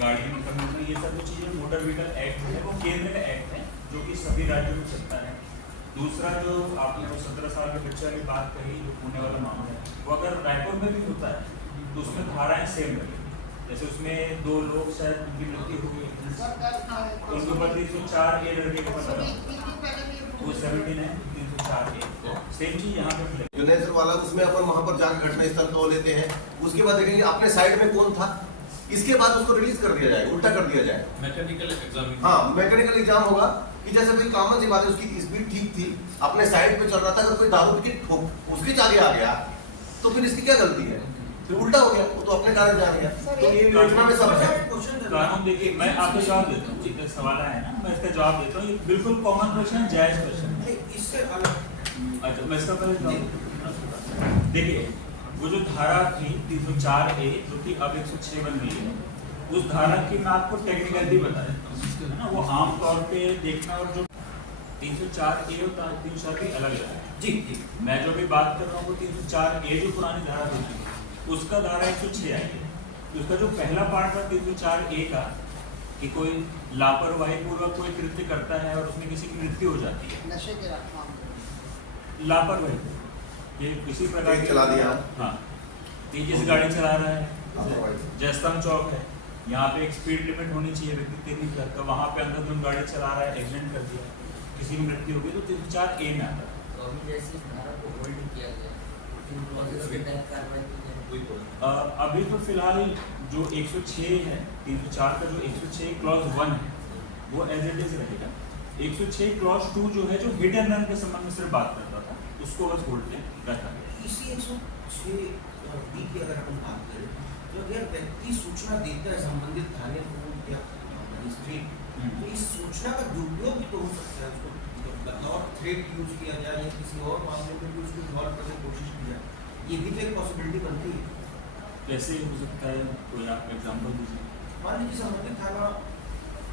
गाड़ी में कमी होना, ये सब जो चीज़ें मोटर व्हीकल एक्ट है वो केंद्र का एक्ट है जो कि सभी राज्यों में चलता है। दूसरा जो आपने वो 17 साल के बच्चे वाली बात कही, जो पुणे वाला मामला है, वो अगर रायपुर में भी होता है तो उसमें धाराएं सेम लगेगी। जैसे उसमें 2 लोग शायद उनकी मृत्यु हो गई, तो उनके ऊपर 304 ए लड़के के ऊपर वो 17 है, 304 ए, तो सेम चीज यहाँ पे मिलेगी। जो नेचर वाला उसमें अपन वहां पर जाकर घटना स्थल को लेते हैं, उसके बाद देखेंगे अपने साइड में कौन था, इसके बाद उसको रिलीज कर दिया जाए, उल्टा कर दिया जाए। मैकेनिकल एग्जाम, हाँ, मैकेनिकल एग्जाम होगा कि जैसे भाई कॉमन सी बात है, उसकी स्पीड ठीक थी, अपने साइड पे चल रहा था, अगर कोई दारू की ठोक उसके आगे आ गया तो फिर इसकी क्या गलती है, फिर उल्टा हो गया, वो तो अपने कारण जा गया। तो ये योजना में सब है। कानून देखिए, मैं आपको जवाब देता हूँ, एक सवाल आया ना, मैं इसका जवाब देता हूँ। ये बिल्कुल कॉमन क्वेश्चन है, जायज क्वेश्चन है। इससे अलग अच्छा, मैं इसका पहले जवाब देखिए, वो जो धारा थी 304 ए, जो कि अब 106 बन गई है, उस धारा की मैं आपको टेक्निकलिटी बता देता हूँ, है ना। वो आम तौर पे देखना, और जो 304 ए होता है, 304 भी अलग है जी। मैं जो भी बात कर रहा हूँ वो 304 ए जो पुरानी धारा होती है, उसका धारा 106 आई है। तो उसका जो पहला पार्ट था 304 ए का, कि कोई लापरवाही पूर्वक कोई कृत्य करता है और उसमें किसी की मृत्यु हो जाती है, नशे के लापरवाही, ये किसी प्रकार की चला दिया, हाँ, तेज गाड़ी चला रहा है, जयस्तंभ चौक है, यहाँ पे एक स्पीड लिमिट होनी चाहिए, व्यक्ति 30 की, तो वहाँ पे अंधाधुंध गाड़ी चला रहा है, एक्सीडेंट कर दिया, किसी की मृत्यु हो गई, तो 304 ए में आता है। तो अभी जैसे इस धारा को होल्ड किया गया, अभी तो फिलहाल जो 106 है, 304 का जो 106 क्लॉज 1 है, वो एज इट इज रहेगा। 106 क्लॉज 2 जो है, जो हिट एंड रन के संबंध में सिर्फ बात करता था, उसको बस होल्ड में रखा गया। इसी 106 बी की अगर हम बात करें, तो अगर व्यक्ति सूचना देता है संबंधित थाने को या मजिस्ट्रेट, तो इस सूचना का दुरुपयोग भी तो हो सकता है, उसको बतौर थ्रेट यूज किया जाए या किसी और मामले में भी उसको इन्वॉल्व करने की कोशिश की जाए, ये भी तो एक पॉसिबिलिटी बनती है। कैसे हो सकता है, कोई आप एग्जाम्पल दीजिए। मान लीजिए संबंधित थाना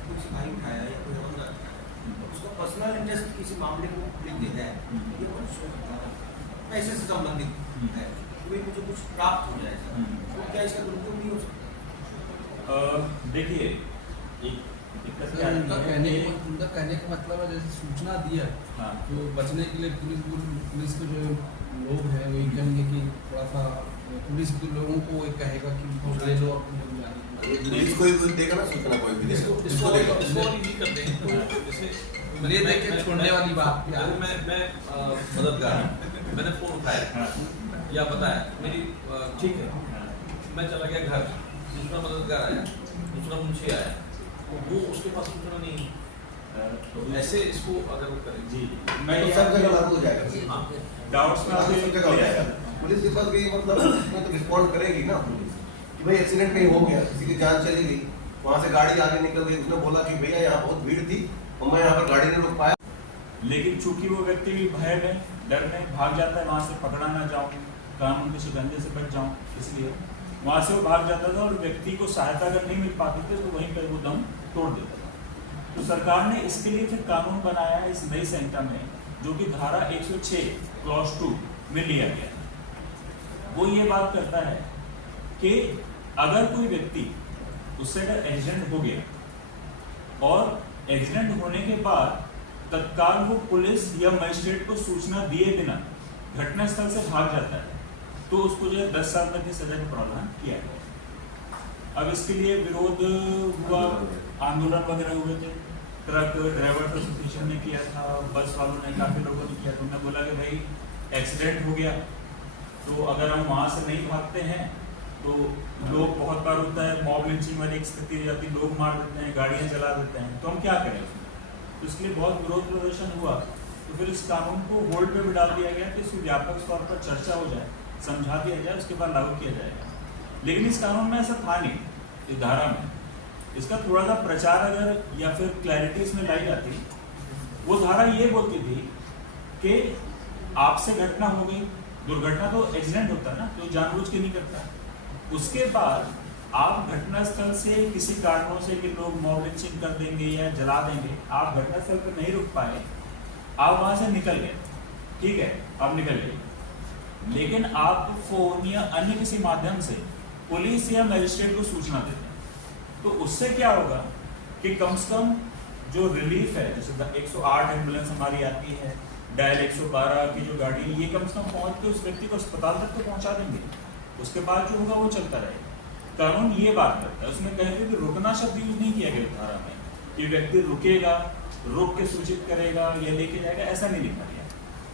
कुछ भाई उठाया या कोई और उसका पर्सनल इंटरेस्ट किसी मामले को लेके है, ये पैसे से संबंधित है, तो मुझे कुछ प्राप्त हो जाए, तो क्या इसका दुरुपयोग नहीं हो सकता? देखिए, एक दिक्कत क्या उनका है, कहने का मतलब है, जैसे सूचना दिया, हाँ, तो बचने के लिए पुलिस के जो लोग हैं वही कहेंगे कि थोड़ा सा पुलिस के लोगों को वो कहेगा कि ले लो अपने इसको देगा ना सूचना, कोई भी इसको देगा, ले दे के छोड़ने वाली बात। मैं मददगार, मैंने फोन उठाया या बताया मेरी, ठीक है, मैं चला गया घर, दूसरा मददगार आया, दूसरा मुंशी आया, वो उसके पास सूचना नहीं, तो ऐसे इसको अगर वो करें जी, मैं सब जगह लागू हो जाएगा। हाँ, डाउट्स में सब जगह हो जाएगा। पुलिस के पास गई, मतलब उसमें तो रिस्पॉन्ड करेगी ना पुलिस कि भाई एक्सीडेंट कहीं हो गया, किसी की जान चली गई, वहाँ से गाड़ी आगे निकल गई, उसने बोला कि भैया यहाँ बहुत भीड़ थी और मैं यहाँ पर गाड़ी नहीं रोक पाया, लेकिन चूंकि वो व्यक्ति भी भय में, डर में भाग जाता है, वहाँ से पकड़ा ना जाऊँ, कानून के शिकंजे से बच जाऊँ, इसलिए वहाँ से वो भाग जाता था, और व्यक्ति को सहायता अगर नहीं मिल पाती थी तो वहीं पर वो दम तोड़ देता था। तो सरकार ने इसके लिए फिर कानून बनाया है इस नई संहिता में, जो कि धारा 106 क्लॉज 2 में लिया गया है। वो ये बात करता है कि अगर कोई व्यक्ति, उससे अगर एक्सीडेंट हो गया और एक्सीडेंट होने के बाद तत्काल वो पुलिस या मजिस्ट्रेट को सूचना दिए बिना घटनास्थल से भाग जाता है, तो उसको जो है 10 साल तक की सजा का प्रावधान किया गया। अब इसके लिए विरोध हुआ, आंदोलन वगैरह हुए थे, ट्रक ड्राइवर्स एसोसिएशन ने किया था, बस वालों ने, काफ़ी लोगों ने किया। तो उन्होंने बोला कि भाई एक्सीडेंट हो गया, तो अगर हम वहाँ से नहीं भागते हैं तो लोग, बहुत बार होता है मॉब लिंचिंग वाली एक स्थिति हो जाती है, लोग मार देते हैं, गाड़ियाँ जला देते हैं, तो हम क्या करें उसमें। तो इसके लिए बहुत विरोध प्रदर्शन हुआ, तो फिर इस कानून को होल्ड पे भी डाल दिया गया कि इसकी व्यापक तौर पर चर्चा हो जाए, समझा दिया जाए, उसके बाद लागू किया जाएगा। लेकिन इस कानून में ऐसा था नहीं, इस धारा में इसका थोड़ा सा प्रचार अगर या फिर क्लैरिटी इसमें लाई जाती, वो धारा ये बोलती थी कि आपसे घटना हो गई, दुर्घटना तो एक्सीडेंट होता है ना, तो जानबूझ के नहीं करता, उसके बाद आप घटनास्थल से किसी कारणों से कि लोग मॉब लिंचिंग कर देंगे या जला देंगे, आप घटनास्थल पर नहीं रुक पाए, आप वहां से निकल गए, ठीक है, आप निकल गए, लेकिन आप फोन या अन्य किसी माध्यम से पुलिस या मजिस्ट्रेट को सूचना देते हैं, तो उससे क्या होगा कि कम से कम जो रिलीफ है, जैसे 108 एम्बुलेंस हमारी आती है, डायल 112 की जो गाड़ी है, ये कम से कम पहुंच के उस व्यक्ति को अस्पताल तक तो पहुंचा देंगे, उसके बाद जो होगा वो चलता रहेगा। कानून ये बात करता है, उसमें कहेंगे कि रुकना शब्द यूज नहीं किया गया धारा में कि व्यक्ति रुकेगा, रोक के सूचित करेगा या लेके जाएगा, ऐसा नहीं लिखा गया।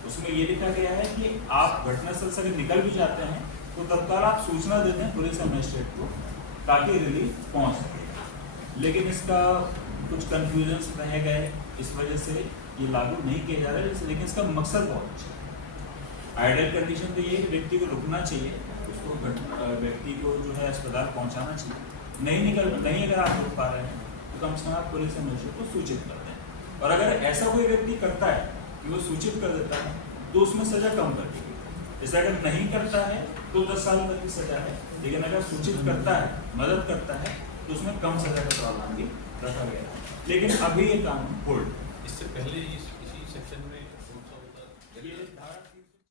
उसमें ये लिखा गया है कि आप घटनास्थल से अगर निकल भी जाते हैं तो तत्काल आप सूचना देते हैं पुलिस या मजिस्ट्रेट को ताकि रिलीफ पहुंच सके। लेकिन इसका कुछ कंफ्यूजन्स रह गए, इस वजह से ये लागू नहीं किया जा रहा है, लेकिन इसका मकसद बहुत अच्छा है। आइडियल कंडीशन तो ये व्यक्ति को रुकना चाहिए, उसको व्यक्ति को जो है अस्पताल पहुंचाना चाहिए। नहीं अगर आप रुक पा रहे हैं तो कम से कम आप पुलिस या मजिस्ट्रेट को सूचित कर दें। और अगर ऐसा कोई व्यक्ति करता है कि वो सूचित कर देता है तो उसमें सजा कम कर दी गई। जैसे अगर नहीं करता है तो 10 साल तक की सजा है, लेकिन अगर सूचित करता है, मदद करता है तो उसमें कम सजा का प्रावधान भी रखा गया है। लेकिन अभी ये कानून होल्ड। इससे पहले इसी सेक्शन